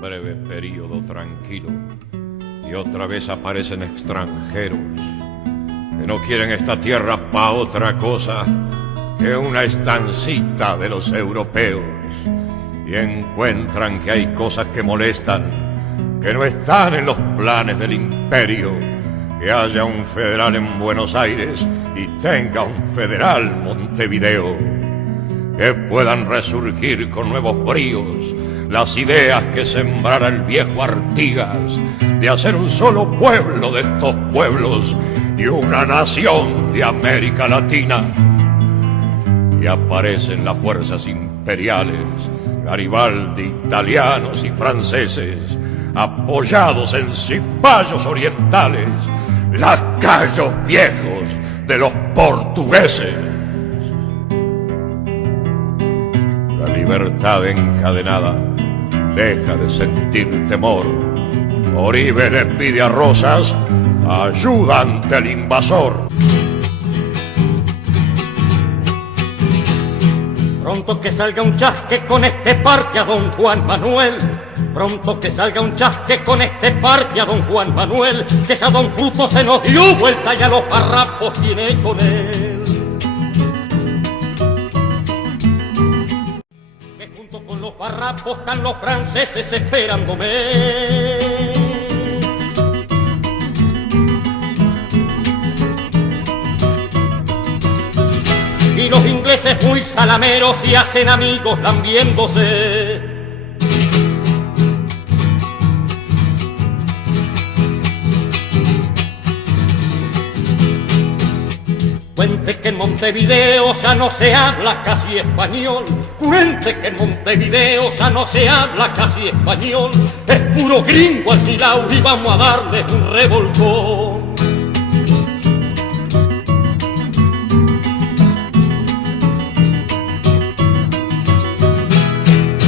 breve período tranquilo y otra vez aparecen extranjeros que no quieren esta tierra pa' otra cosa que una estancita de los europeos, y encuentran que hay cosas que molestan, que no están en los planes del imperio, que haya un federal en Buenos Aires y tenga un federal Montevideo, que puedan resurgir con nuevos bríos las ideas que sembrara el viejo Artigas, de hacer un solo pueblo de estos pueblos y una nación de América Latina. Y aparecen las fuerzas imperiales, Garibaldi, italianos y franceses, apoyados en cipayos orientales, lacayos viejos de los portugueses. La libertad encadenada deja de sentir temor. Oribe le pide a Rosas ayuda ante el invasor. Pronto que salga un chasque con este parte a don Juan Manuel. Pronto que salga un chasque con este parte a don Juan Manuel, que esa don Fruto se nos dio vuelta y a los farrapos tiene con él. Que junto con los farrapos están los franceses esperándome. Y los ingleses muy salameros y hacen amigos lambiéndose. Cuente que en Montevideo ya no se habla casi español. Cuente que en Montevideo ya no se habla casi español. Es puro gringo alquilado y vamos a darle un revolcón.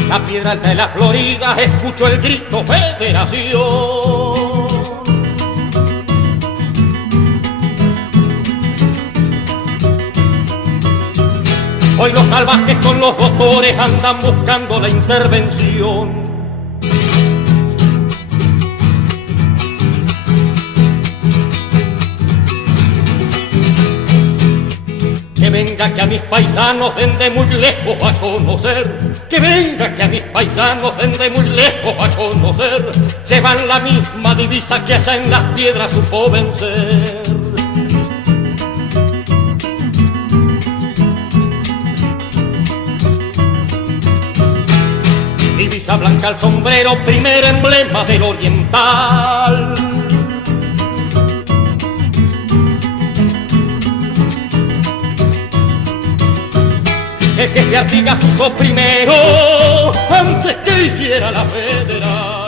La piedra alta de la Florida escucho el grito Federación. Hoy los salvajes con los doctores andan buscando la intervención. Que venga que a mis paisanos vende muy lejos a conocer. Que venga que a mis paisanos vende muy lejos a conocer. Llevan la misma divisa que allá en las piedras supo vencer. Divisa blanca al sombrero, primer emblema del oriental. El jefe Artigas usó primero, antes que hiciera la federal.